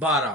12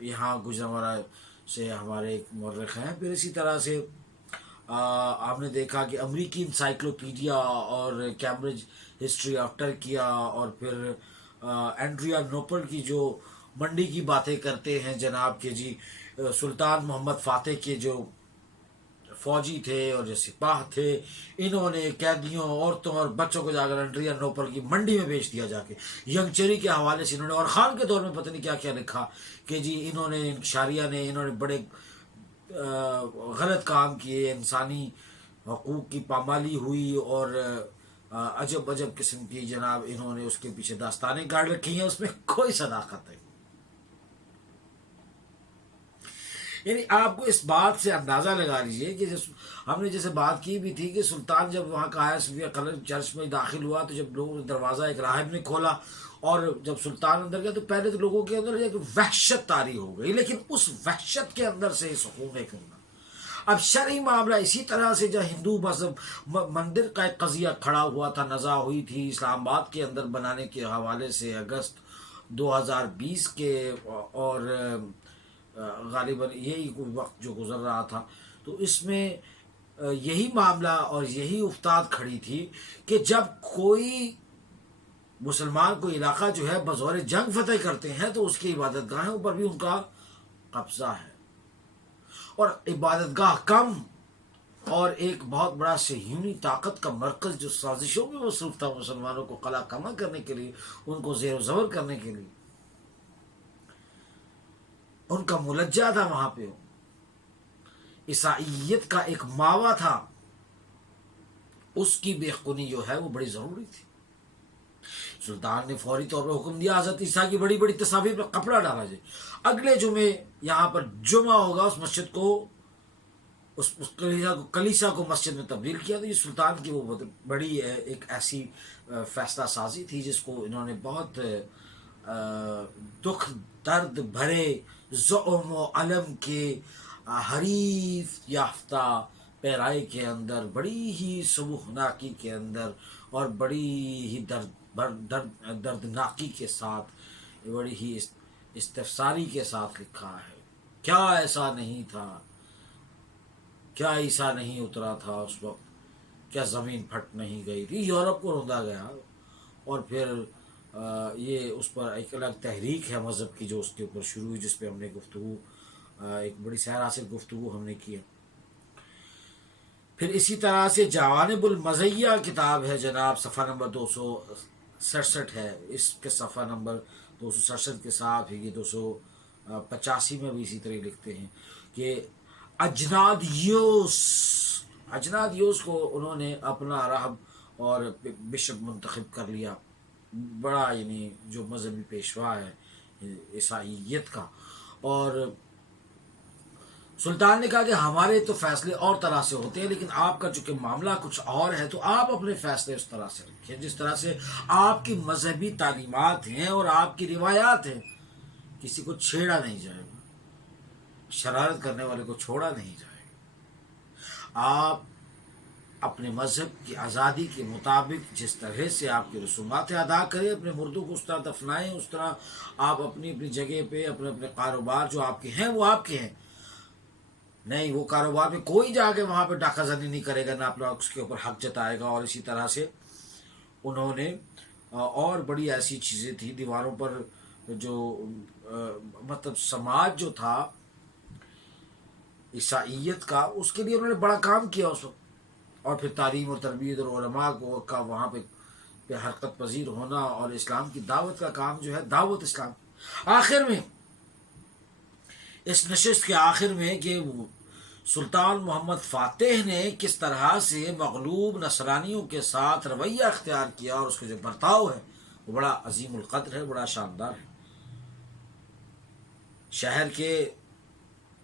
یہاں گجرانوالہ سے ہمارے ایک مورخ ہیں. پھر اسی طرح سے آپ نے دیکھا کہ امریکی انسائکلوپیڈیا اور کیمبرج ہسٹری آف ٹرکیا، اور پھر اینڈریا نوپل کی جو منڈی کی باتیں کرتے ہیں جناب کہ جی سلطان محمد فاتح کے جو فوجی تھے اور جو سپاہ تھے، انہوں نے قیدیوں، عورتوں اور بچوں کو جا کر انڈریا نوپل کی منڈی میں بیچ دیا جا کے. ینگ چیری کے حوالے سے انہوں نے، اور خان کے دور میں پتہ نہیں کیا کیا لکھا کہ جی انہوں نے، شاریہ نے، انہوں نے بڑے غلط کام کیے، انسانی حقوق کی پامالی ہوئی، اور عجب عجب قسم کی جناب انہوں نے اس کے پیچھے داستانیں گاڑ رکھی ہیں. اس میں کوئی صداقت نہیں. یعنی آپ کو اس بات سے اندازہ لگا لیجئے کہ ہم نے جیسے بات کی بھی تھی کہ سلطان جب وہاں کا آیا صوفیہ کالج چرچ میں داخل ہوا، تو جب لوگوں نے دروازہ ایک راہب نے کھولا اور جب سلطان اندر گیا تو پہلے تو لوگوں کے اندر ایک وحشت طاری ہو گئی، لیکن اس وحشت کے اندر سے سکون ایک ہونا. اب شرعی معاملہ اسی طرح سے جب ہندو مذہب مندر کا ایک قضیہ کھڑا ہوا تھا، نزاع ہوئی تھی اسلام آباد کے اندر بنانے کے حوالے سے اگست 2020 کے، اور غالباً یہی کوئی وقت جو گزر رہا تھا، تو اس میں یہی معاملہ اور یہی افتاد کھڑی تھی کہ جب کوئی مسلمان کو علاقہ جو ہے بظور جنگ فتح کرتے ہیں تو اس کی عبادت گاہوں پر بھی ان کا قبضہ ہے، اور عبادت گاہ کم اور ایک بہت بڑا صہیونی طاقت کا مرکز جو سازشوں میں مصروف تھا مسلمانوں کو قلع کما کرنے کے لیے، ان کو زیر و زبر کرنے کے لیے، ان کا ملجا تھا وہاں پہ. عیسائیت کا ایک ماوا تھا، اس کی بے خونی جو ہے وہ بڑی ضروری تھی. سلطان نے فوری طور پر حکم دیا حضرت عیسیٰ کی بڑی بڑی تصاویر پر کپڑا ڈالا جائے، اگلے جمعے یہاں پر جمعہ ہوگا، اس مسجد کو، اس کلیسا کو مسجد میں تبدیل کیا. تو یہ سلطان کی وہ بہت بڑی ایک ایسی فیصلہ سازی تھی جس کو انہوں نے بہت دکھ درد بھرے زعم و علم کے حریف یافتہ پیرائی کے اندر، بڑی ہی سبوخناکی کے اندر، اور بڑی ہی دردناکی کے ساتھ، بڑی ہی استفساری کے ساتھ لکھا ہے. کیا ایسا نہیں تھا؟ کیا عیسیٰ نہیں اترا تھا اس وقت؟ کیا زمین پھٹ نہیں گئی تھی؟ یورپ کو روندا گیا، اور پھر یہ اس پر ایک الگ تحریک ہے مذہب کی جو اس کے اوپر شروع ہوئی، جس پہ ہم نے گفتگو، ایک بڑی سیر حاصل گفتگو ہم نے کی. پھر اسی طرح سے جوانب المزیہ کتاب ہے جناب، صفحہ نمبر 267 ہے، اس کے صفحہ نمبر 267 کے ساتھ یہ 285 میں بھی اسی طرح لکھتے ہیں کہ اجنادیوس کو انہوں نے اپنا راہب اور بشپ منتخب کر لیا، بڑا یعنی جو مذہبی پیشوا ہے عیسائیت کا. اور سلطان نے کہا کہ ہمارے تو فیصلے اور طرح سے ہوتے ہیں، لیکن آپ کا چونکہ معاملہ کچھ اور ہے تو آپ اپنے فیصلے اس طرح سے رکھیں جس طرح سے آپ کی مذہبی تعلیمات ہیں اور آپ کی روایات ہیں. کسی کو چھیڑا نہیں جائے گا، شرارت کرنے والے کو چھوڑا نہیں جائے گا. آپ اپنے مذہب کی آزادی کے مطابق جس طرح سے آپ کی رسومات ادا کریں، اپنے مردوں کو اس طرح دفنائیں، اس طرح آپ اپنی اپنی جگہ پہ اپنے اپنے کاروبار جو آپ کے ہیں وہ آپ کے ہیں. نہیں، وہ کاروبار میں کوئی جا کے وہاں پہ ڈاکہ زنی نہیں کرے گا، نہ اپنا اس کے اوپر حق جتائے گا. اور اسی طرح سے انہوں نے اور بڑی ایسی چیزیں تھیں دیواروں پر، جو مطلب سماج جو تھا عیسائیت کا، اس کے لیے انہوں نے بڑا کام کیا اس وقت. اور پھر تعلیم اور تربیت اور علماء کو کا وہاں پہ حرکت پذیر ہونا، اور اسلام کی دعوت کا کام جو ہے، دعوت اسلام. آخر میں اس نشست کے آخر میں کہ سلطان محمد فاتح نے کس طرح سے مغلوب نصرانیوں کے ساتھ رویہ اختیار کیا، اور اس کا جو برتاؤ ہے وہ بڑا عظیم القدر ہے، بڑا شاندار ہے. شہر کے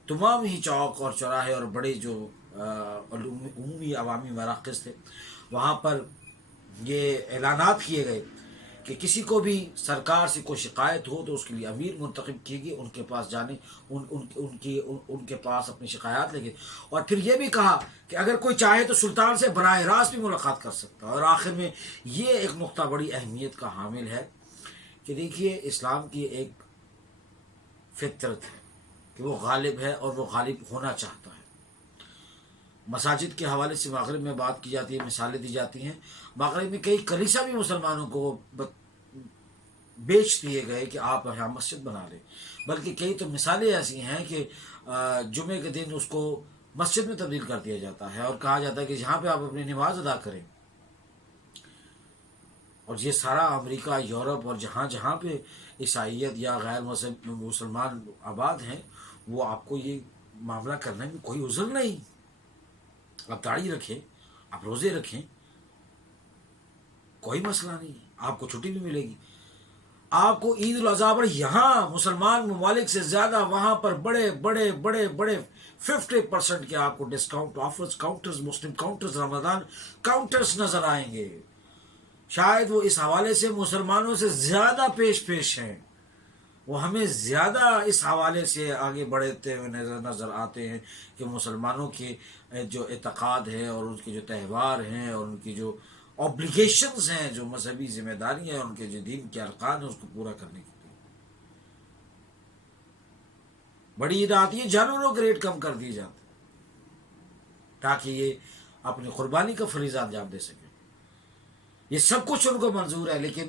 تمام ہی چوک اور چوراہے اور بڑے جو عمومی عوامی مراکز تھے، وہاں پر یہ اعلانات کیے گئے کہ کسی کو بھی سرکار سے کوئی شکایت ہو تو اس کے لیے امیر منتخب کیے گئے، ان کے پاس جانے، ان کے پاس اپنی شکایات لے گئے. اور پھر یہ بھی کہا کہ اگر کوئی چاہے تو سلطان سے براہ راست بھی ملاقات کر سکتا ہے. اور آخر میں یہ ایک نقطہ بڑی اہمیت کا حامل ہے کہ دیکھیے اسلام کی ایک فطرت ہے، کہ وہ غالب ہے اور وہ غالب ہونا چاہتا ہے۔ مساجد کے حوالے سے مغرب میں بات کی جاتی ہے، مثالیں دی جاتی ہیں۔ مغرب میں کئی کلیسا بھی مسلمانوں کو بیچ دیے گئے کہ آپ یہاں مسجد بنا لیں، بلکہ کئی تو مثالیں ایسی ہیں کہ جمعے کے دن اس کو مسجد میں تبدیل کر دیا جاتا ہے اور کہا جاتا ہے کہ جہاں پہ آپ اپنی نماز ادا کریں۔ اور یہ سارا امریکہ، یورپ اور جہاں جہاں پہ عیسائیت یا غیر مسلمان آباد ہیں، وہ آپ کو یہ معاملہ کرنے میں کوئی عذر نہیں۔ آپ داڑھی رکھیں، آپ روزے رکھیں، کوئی مسئلہ نہیں، آپ کو چھٹی بھی ملے گی۔ آپ کو عید الاضحیٰ پر یہاں مسلمان ممالک سے زیادہ وہاں پر بڑے بڑے بڑے بڑے 50% کے آپ کو ڈسکاؤنٹ آفرز، کاؤنٹرز، مسلم کاؤنٹرز، رمضان کاؤنٹرز نظر آئیں گے۔ شاید وہ اس حوالے سے مسلمانوں سے زیادہ پیش ہیں، وہ ہمیں زیادہ اس حوالے سے آگے بڑھتے ہوئے نظر آتے ہیں کہ مسلمانوں کے جو اعتقاد ہے اور ان کے جو تہوار ہیں اور ان کی جو اوبلیگیشنز ہیں، جو مذہبی ذمہ داری ہیں، ان کے جو دین کے ارکان ہیں، اس کو پورا کرنے کے لیے بڑی عید آتی ہے، جانوروں کے ریٹ کم کر دیے جاتے ہیں تاکہ یہ اپنی قربانی کا فریضہ انجام دے سکیں۔ یہ سب کچھ ان کو منظور ہے، لیکن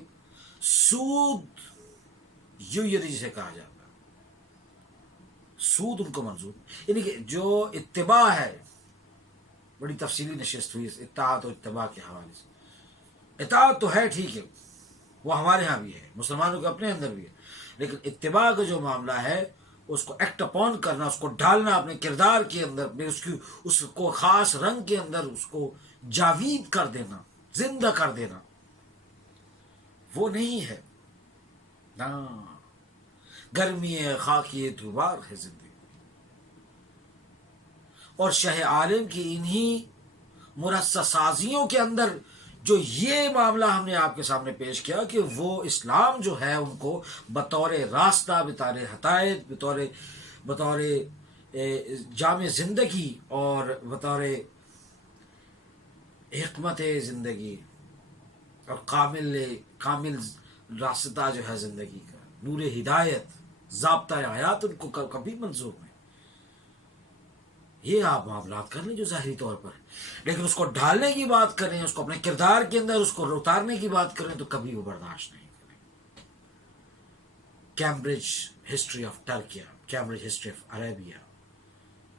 سود جسے کہا جاتا ہے، سود ان کو منظور، یعنی کہ جو اتباع ہے، بڑی تفصیلی نشست ہوئی اطاعت و اتباع کے حوالے سے۔ اطاعت تو ہے، ٹھیک ہے، وہ ہمارے ہاں بھی ہے، مسلمانوں کے اپنے اندر بھی ہے، لیکن اتباع کا جو معاملہ ہے، اس کو ایکٹ اپون کرنا، اس کو ڈالنا اپنے کردار کے اندر، اس کو خاص رنگ کے اندر اس کو جاوید کر دینا، زندہ کر دینا، وہ نہیں ہے نا۔ گرمی خاکی دوبار ہے زندگی، اور شہ عالم کی انہی مرصع سازیوں کے اندر جو یہ معاملہ ہم نے آپ کے سامنے پیش کیا کہ وہ اسلام جو ہے ان کو بطور راستہ، بطور ہدایت، بطور جامع زندگی اور بطور حکمت زندگی اور کامل راستہ جو ہے زندگی کا، نور ہدایت، ضابطہ حیات ان کو کبھی منظور نہیں۔ یہ آپ معاملات کر لیں جو ظاہری طور پر، لیکن اس کو ڈھالنے کی بات کریں، اس کو اپنے کردار کے اندر اس کو اتارنے کی بات کریں تو کبھی وہ برداشت نہیں کریں۔ Cambridge history of Turkiye, Cambridge history of Arabia,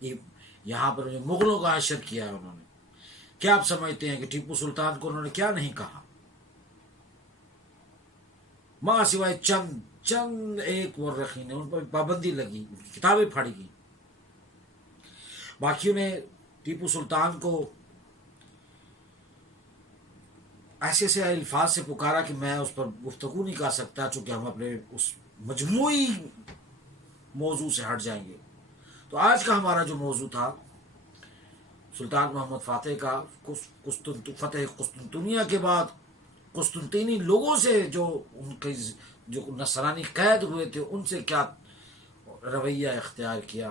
یہ یہاں پر جو مغلوں کا حشر کیا ہے انہوں نے، کیا آپ سمجھتے ہیں کہ ٹیپو سلطان کو انہوں نے کیا نہیں کہا؟ ماں سوائے چند ایک مورخین نے ان پر پابندی لگی، ان کی کتابیں پھاڑی گئی، باقیوں نے ٹیپو سلطان کو ایسے سے الفاظ سے پکارا کہ میں اس پر گفتگو نہیں کر سکتا، چونکہ ہم اپنے اس مجموعی موضوع سے ہٹ جائیں گے۔ تو آج کا ہمارا جو موضوع تھا سلطان محمد فاتح کا فتح قسطنطنیہ کے بعد قسطنطینی لوگوں سے جو ان کے جو نصرانی قید ہوئے تھے ان سے کیا رویہ اختیار کیا،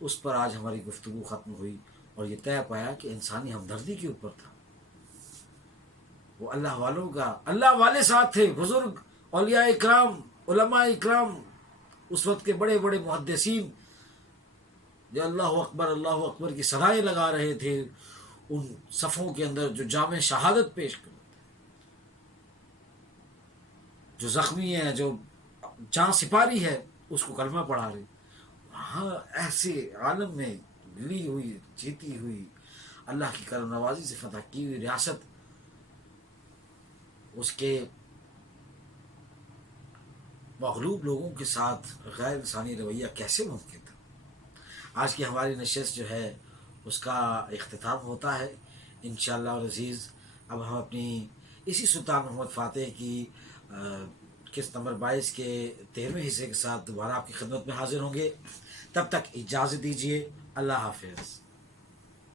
اس پر آج ہماری گفتگو ختم ہوئی، اور یہ طے پایا کہ انسانی ہمدردی کے اوپر تھا۔ وہ اللہ والوں کا، اللہ والے ساتھ تھے، بزرگ اولیاء اکرام، علماء اکرام، اس وقت کے بڑے بڑے محدثین جو اللہ اکبر کی صدائیں لگا رہے تھے ان صفوں کے اندر، جو جامع شہادت پیش کر، جو زخمی ہے، جو جاں سپاری ہے، اس کو کلمہ پڑھا رہے، وہاں ایسے عالم میں لی ہوئی، جیتی ہوئی، اللہ کی کرم نوازی سے فتح کی ہوئی ریاست، اس کے مغلوب لوگوں کے ساتھ غیر انسانی رویہ کیسے ممکن تھا؟ آج کی ہماری نشست جو ہے اس کا اختتام ہوتا ہے انشاءاللہ العزیز۔ اب ہم اپنی اسی سلطان محمد فاتح کی قسط نمبر 22 کے 13ویں حصے کے ساتھ دوبارہ آپ کی خدمت میں حاضر ہوں گے۔ تب تک اجازت دیجیے، اللہ حافظ۔